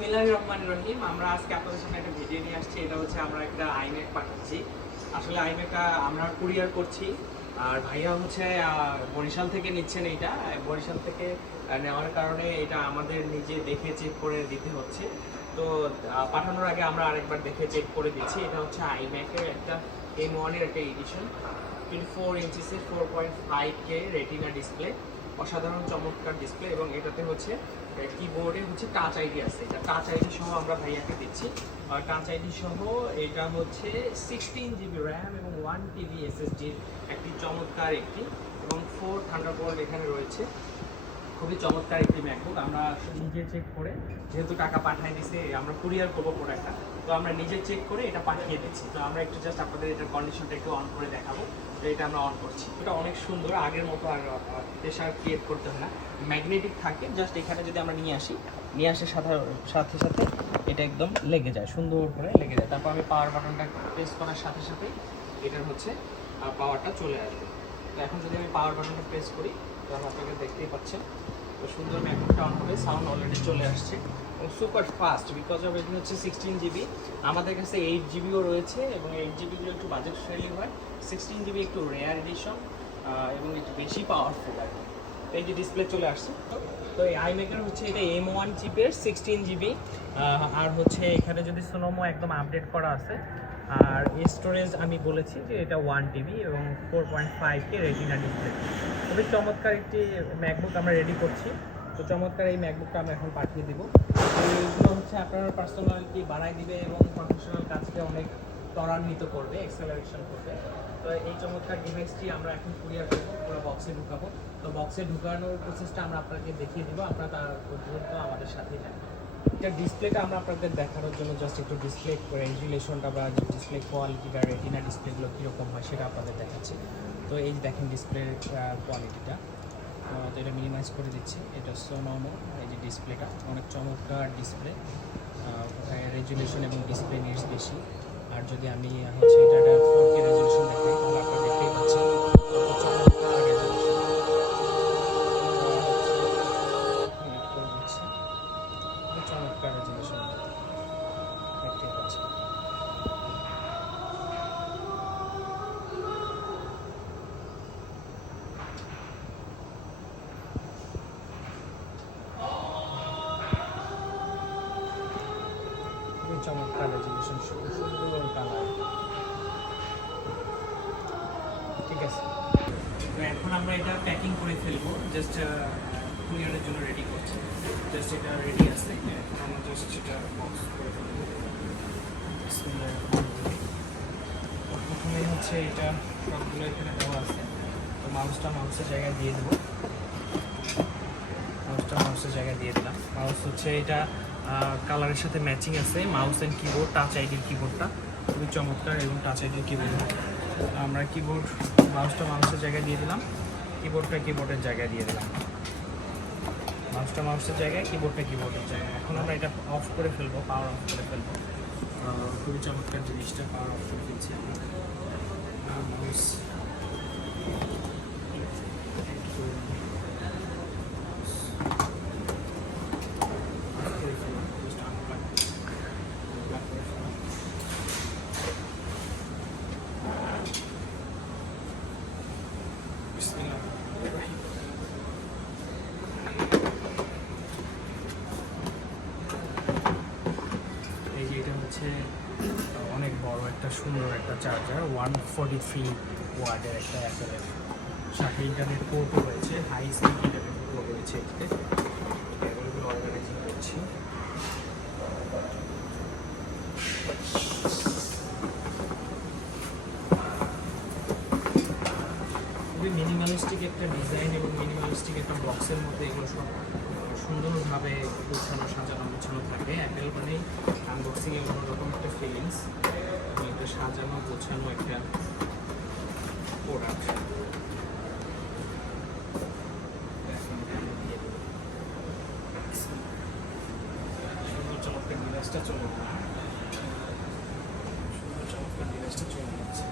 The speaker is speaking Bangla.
বিসমিল্লাহির রহমানির রহিম। আমরা আজকে আপনাদের সামনে একটা ভিডিও নিয়ে আসছি। এটা হচ্ছে আমরা একটা আইম্যাক পাঠাচ্ছি। আসলে আইম্যাকটা আমরা কুরিয়ার করছি, আর ভাইয়া হচ্ছে বরিশাল থেকে নিচ্ছেন। এইটা বরিশাল থেকে নেওয়ার কারণে এটা আমাদের নিজে দেখে চেক করে দিতে হচ্ছে। তো পাঠানোর আগে আমরা আরেকবার দেখে চেক করে দিচ্ছি। এটা হচ্ছে আইম্যাকের একটা M1 এর একটা এডিশন, 24 ইঞ্চিসের 4.5K রেটিনা ডিসপ্লে, অসাধারণ চমৎকার ডিসপ্লে। এবং এটাতে হচ্ছে কিবোর্ডে হচ্ছে টাচ আইডি আছে। এটা টাচ আইডি সহ আমরা ভাইয়াকে দিচ্ছি। আর টাচ আইডি সহ এটা হচ্ছে 16GB র্যাম এবং 1TB SSDর একটি চমৎকার একটি, এবং 4 থান্ডারবোল্ট এখানে রয়েছে। খুবই চমৎকার একটি ম্যাকবুক। আমরা নিজে চেক করে, যেহেতু টাকা পাঠিয়ে দিছে, আমরা কুরিয়ার করবো প্রোডাক্টটা, তো আমরা নিজে চেক করে এটা পাঠিয়ে দিচ্ছি। তো আমরা একটু জাস্ট আপনাদের এটার কন্ডিশনটা একটু অন করে দেখাবো। তো এটা আমরা অন করছি। এটা অনেক সুন্দর, আগের মতো আর প্রেশার ক্রিয়েট করতে হয় না, ম্যাগনেটিক থাকে। জাস্ট এখানে যদি আমরা নিয়ে আসার সাথে সাথে এটা একদম লেগে যায়, সুন্দর করে লেগে যায়। তারপর আমি পাওয়ার বাটনটা প্রেস করার সাথে সাথে এটার হচ্ছে পাওয়ারটা চলে আসবে। তো এখন যদি আমি পাওয়ার বাটনটা প্রেস করি, তো আপনাকে দেখতেই পাচ্ছেন তো সুন্দর ম্যাকবুকটা অন হবে। সাউন্ড অলরেডি চলে আসছে এবং সুপার ফাস্ট, বিকজ অফ এটা হচ্ছে 16GB। আমাদের কাছে 8GBও রয়েছে, এবং 8GBগুলো একটু বাজেট ফ্রেন্ডলি হয়। 16GB একটু রেয়ার এডিশন এবং একটু বেশি পাওয়ারফুল আর কি। এই যে ডিসপ্লে চলে আসছে। তো এই আইম্যাকের হচ্ছে এটা M1 চিপের 16GB, আর হচ্ছে এখানে যদি সোনোমো একদম আপডেট করা আছে। আর স্টোরেজ আমি বলেছি যে এটা 1TB এবং 4.5K রেটিনা ডিসপ্লে। খুবই চমৎকার একটি ম্যাকবুক আমরা রেডি করছি। তো চমৎকার এই ম্যাকবুকটা আমরা এখন পাঠিয়ে দিব। এইগুলো হচ্ছে আপনার পার্সোনালিটি বাড়াই দিবে এবং প্রফেশনাল কাজকে অনেক ত্বরান্বিত করবে, এক্সেলারেশন করবে। তো এই চমৎকার ডিভাইসটি আমরা এখন কুরিয়ার করবো, পুরো বক্সে ঢুকাবো। তো বক্সে ঢুকানোর প্রসেসটা আমরা আপনাকে দেখিয়ে দিব। আপনারা তার পর্যন্ত আমাদের সাথেই থাকবেন। এটা ডিসপ্লেটা আমরা আপনাদের দেখানোর জন্য জাস্ট একটু ডিসপ্লে রেজুলেশনটা বা ডিসপ্লে কোয়ালিটি বা রেটিনা ডিসপ্লেগুলো কীরকম হয় সেটা আপনাদের দেখাচ্ছি। তো এই দেখেন ডিসপ্লের কোয়ালিটিটা, তো এটা মিনিমাইজ করে দিচ্ছি। এটা সোনোমো, এই যে ডিসপ্লেটা অনেক চমৎকার ডিসপ্লে, রেজুলেশন এবং ডিসপ্লে নিডস বেশি। আর যদি আমি হচ্ছে এটা 4K রেজুলেশন দেখাই, তাহলে আপনারা দেখতেই পাচ্ছেন চমৎকার রেজুলেশন, চমৎকার রেজুলেশন দেখতেই পাচ্ছেন। চমৎকার রেজুলেশন, সুন্দর কালার। ঠিক আছে, তো এখন আমরা এটা প্যাকিং করে ফেলবো। জাস্ট কুরিয়ারের জন্য রেডি করছি। জাস্ট এটা রেডি আছে, এখন আমরা জাস্ট এটা বক্স করে ফেলবো। প্রথমে হচ্ছে এটা সবগুলো এখানে দেওয়া আছে। তো মাউসের জায়গায় দিয়ে দেবো। মাউসের জায়গায় দিয়ে দিলাম। মাউস হচ্ছে এটা কালারের সাথে ম্যাচিং আছে। মাউস অ্যান্ড কিবোর্ড, টাচ আইডির কিবোর্ডটা খুবই চমৎকার, এবং টাচ আইডির কিবোর্ড আমরা মাউসের জায়গায় দিয়ে দিলাম, কিবোর্ডটা কিবোর্ডের জায়গায় দিয়ে দিলাম। মাউসের জায়গায়, কিবোর্ডটা কিবোর্ডের জায়গায়। এখন আমরা এটা অফ করে ফেলবো, পাওয়ার অফ করে ফেলবো। খুবই চমৎকার জিনিসটা, পাওয়ার অফ করে দিচ্ছি। মাউস অনেক বড় একটা সুন্দর একটা চার্জার, 143 ওয়াটের একটা অ্যাপেলের সাথে ইন্টারনেট পোর্টও রয়েছে, হাই স্পিড ইন্টারনেট পোর্ট রয়েছে। এগুলো অর্গানাইজিং করছি। খুবই মিনিমালিস্টিক একটা ডিজাইন এবং মিনিমালিস্টিক একটা বক্সের মধ্যে এগুলো সব সুন্দরভাবে সাজানো থাকে। অ্যাপেল মানেই আনবক্সিংয়ে অন্যরকম একটা ফিলিংস, একটা সাজানো গোছানো একটা প্রোডাক্ট। সুন্দর চমৎকার ডিভাইসটা চলে যাচ্ছে।